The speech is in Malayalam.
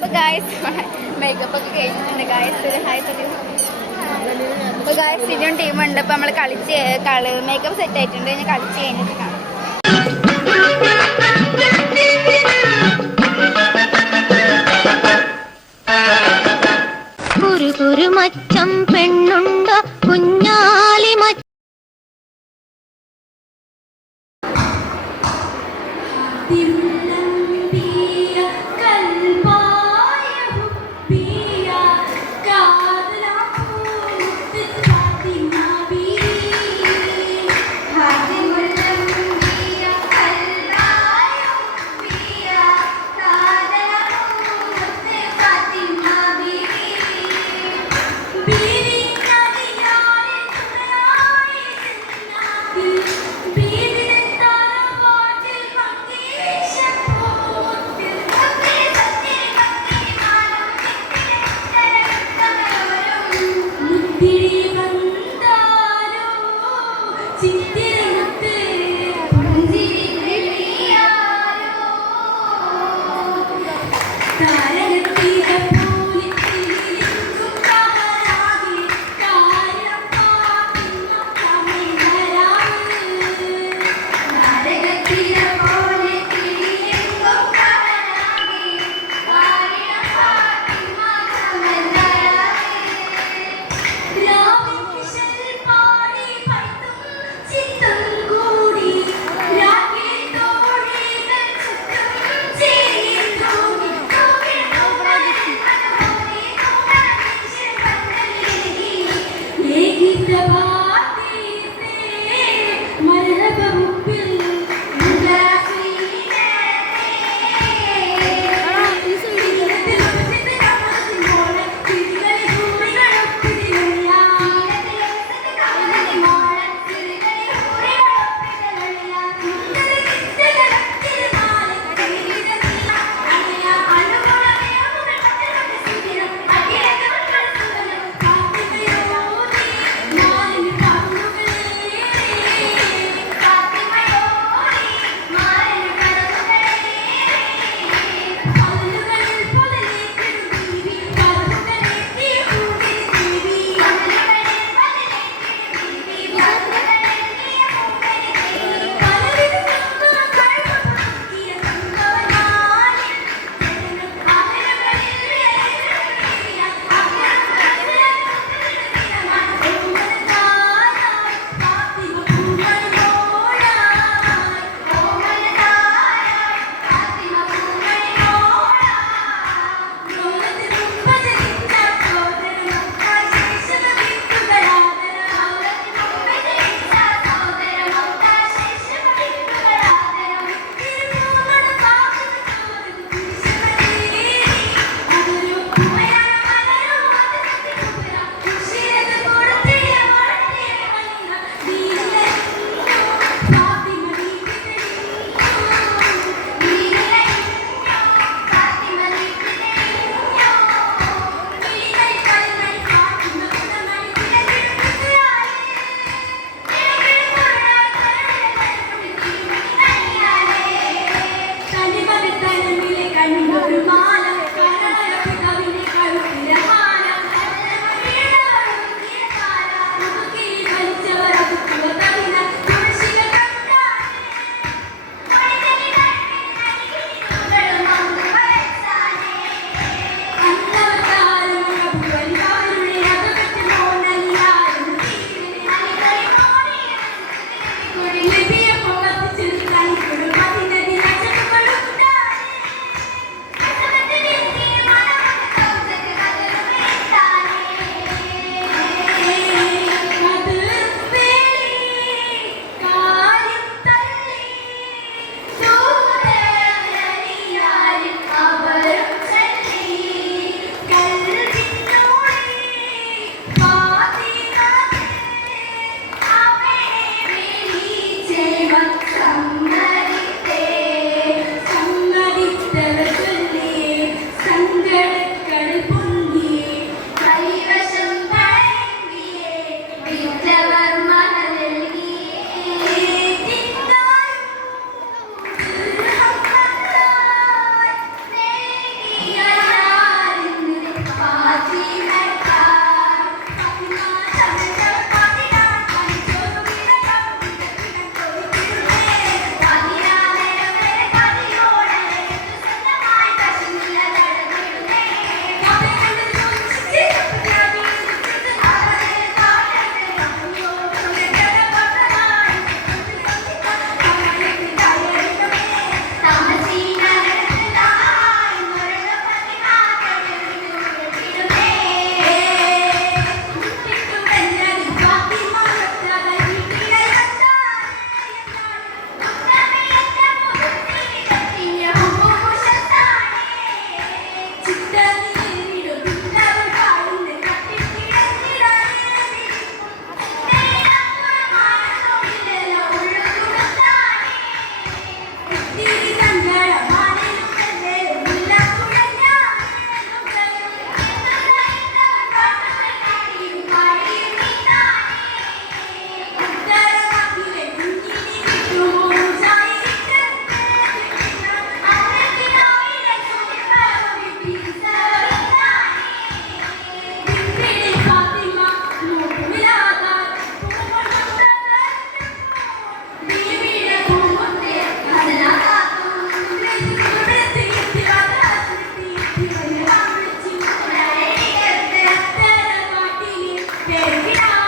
അപ്പൊ ഗായസ് മേക്കപ്പ് ഒക്കെ കഴിഞ്ഞിട്ടുണ്ട്. ഗായസ് ഹായ് പറയൂ അപ്പൊ ഗായസ് ഇനിയും ടീമുണ്ട് അപ്പൊ നമ്മൾ കളിച്ച് കളി മേക്കപ്പ് സെറ്റ് ആയിട്ടുണ്ട്. ഞാൻ കളിച്ച് കഴിഞ്ഞിട്ട് കാണാം. ഒരു മച്ചം 你听到。